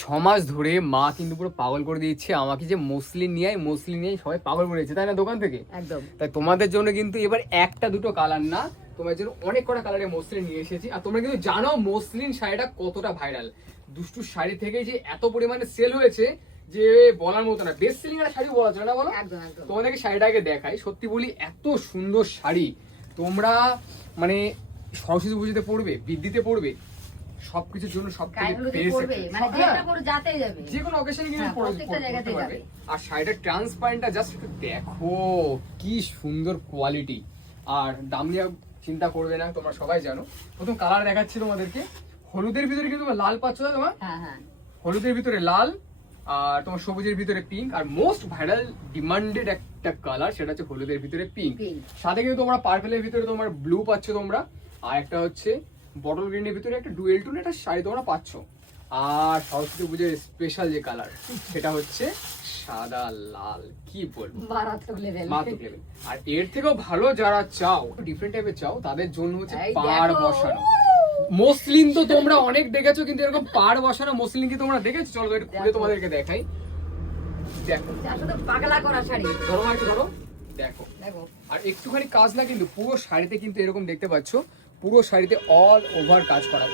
ছ মাস ধরে মা কিন্তু পুরো পাগল করে দিচ্ছে আমাকে যে মসলিন নিয়ে আয় মসলিন নিয়ে সবাই পাগল করে দিচ্ছে তাই না দোকান থেকে? একদম। তাই তোমাদের জন্য কিন্তু এবার একটা দুটো কালার না তোমার জন্য অনেক কটা কালারের মসলিন নিয়ে এসেছি। আর তোমরা কিন্তু জানো মসলিন শাড়িটা কতটা ভাইরাল দুষ্টু শাড়ি থেকে যে এত পরিমাণে সেল হয়েছে যে বলার মতো না। বেস্ট সেলিং এর শাড়ি বলা যায় না বলো? তোমাদেরকে শাড়িটাকে দেখাই। সত্যি বলি এত সুন্দর শাড়ি। তোমরা মানে সরস্বতী পুজোতে পড়বে বৃদ্ধিতে পড়বে সবকিছুর জন্য সব থেকে গায়েগুলোতে best পড়বে একটা- মানে। যেটা করে যাতেই যাবে। যে কোনো অকেশনে কিন্তু হ্যাঁ, পরে প্রত্যেকটা পরতে যাবে। আর শাড়িটার ট্রান্সপারেন্টটা জাস্ট একটু দেখো কি সুন্দর কোয়ালিটি আর দাম নিয়ে চিন্তা করবে না তোমরা সবাই জানো। প্রথম কালার দেখাচ্ছি তোমাদেরকে। হলুদের ভিতরে কিন্তু লাল পাচ্ছ না তোমার? হ্যাঁ হ্যাঁ। হলুদের ভিতরে লাল আর তোমার সবুজের ভিতরে পিঙ্ক আর মোস্ট ভাইরাল ডিমান্ডেড একটা কালার সেটা হচ্ছে হলুদের ভিতরে পিঙ্ক সাথে কিন্তু তোমরা পার্পেলের ভিতরে তোমার ব্লু পাচ্ছ তোমরা। আর একটা হচ্ছে বটল গ্রিনের ভিতরে একটা ডুয়েল টুন একটা শাড়ি তোমরা পাচ্ছ আর সরস্বতী পুজোর স্পেশাল যে কালার সেটা হচ্ছে সাদা লাল কি বলব? মারাত্মক লেভেল মারাত্মক level। আর এর থেকেও ভালো যারা চাও ডিফারেন্ট টাইপের চাও তাদের জন্য হচ্ছে দেখো। বসানো। মসলিন তো তোমরা অনেক দেখেছ কিন্তু এরকম পার বসানো মসলিন কি তোমরা দেখেছ? চলো একটু খুলে তোমাদেরকে দেখাই। দেখো। পাগলা করা শাড়ি। ধরো একটু ধরো। দেখো। দেখো। আর একটুখানি কাজ না কিন্তু পুরো শাড়িতে কিন্তু এরকম দেখতে পাচ্ছ পুরো শাড়িতে অল ওভার কাজ করা।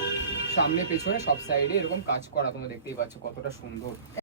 সামনে, পেছনে সব সাইডে এরকম কাজ করা তোমরা দেখতেই পাচ্ছ কতটা সুন্দর।